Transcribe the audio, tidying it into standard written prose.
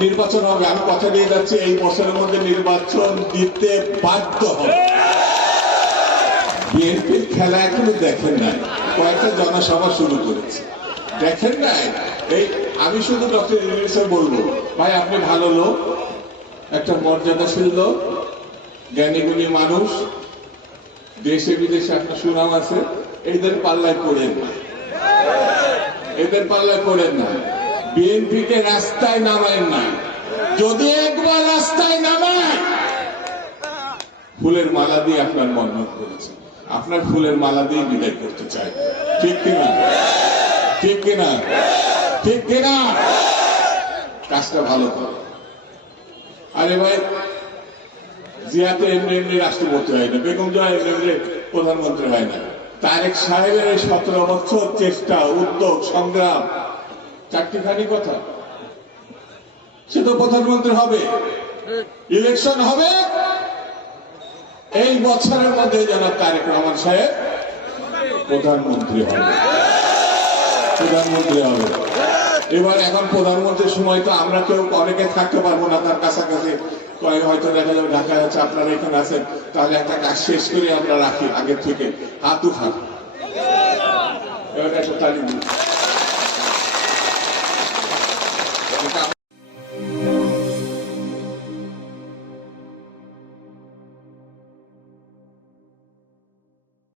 নির্বাচন হবে, আমি কথা দিয়ে যাচ্ছি এই বছরের মধ্যে নির্বাচন দিতে বাধ্য হবে। বিএনপির খেলা এখনো দেখেন নাই, কয়েকটা জনসভা শুরু করেছে, দেখেন নাই। এই আমি শুধু ডক্টর ইউনূসকে বলবো, ভাই আপনি ভালো লোক, একটা মর্যাদাশীল লোক, জ্ঞানীগুণী মানুষ, দেশে বিদেশে আপনার সুনাম আছে, এদের পাল্লায় পড়েন না, এদের পাল্লায় পড়েন না। বিএনপিকে রাস্তায় নামায়েন না, যদি একবার রাস্তায় নামায় ফুলের মালা দিয়ে আপনার মন্নত করেছে, আপনার ফুলের মালা দিয়ে বিদায় করতে চাই। ঠিক কিনা? ঠিক কিনা? ঠিক কিনা? কাজটা ভালো করে। আরে ভাই, জিয়াতে এমনি এমনি রাষ্ট্রপতি হয় না, বেগম জিয়া এমনি এমনি প্রধানমন্ত্রী হয় না। তারেক সাহেবের এই 17 বছর চেষ্টা, উদ্যোগ, সংগ্রাম, চারটিখানি কথা, সে তো প্রধানমন্ত্রী হবে, ইলেকশন হবে, এই বছরের মধ্যে যেন তারেক রহমান সাহেব প্রধানমন্ত্রী হবে, প্রধানমন্ত্রী হবে। এবার এখন প্রধানমন্ত্রীর সময় তো আমরা কেউ অনেকে থাকতে পারবো না তার কাছাকাছি, হয়তো দেখা যাবে ঢাকা যাচ্ছে, আপনারা এখানে আছেন, তাহলে একটা কাজ শেষ করে আমরা রাখি আগের থেকে, হাত উঠান, এবার একটা তালিম দিই।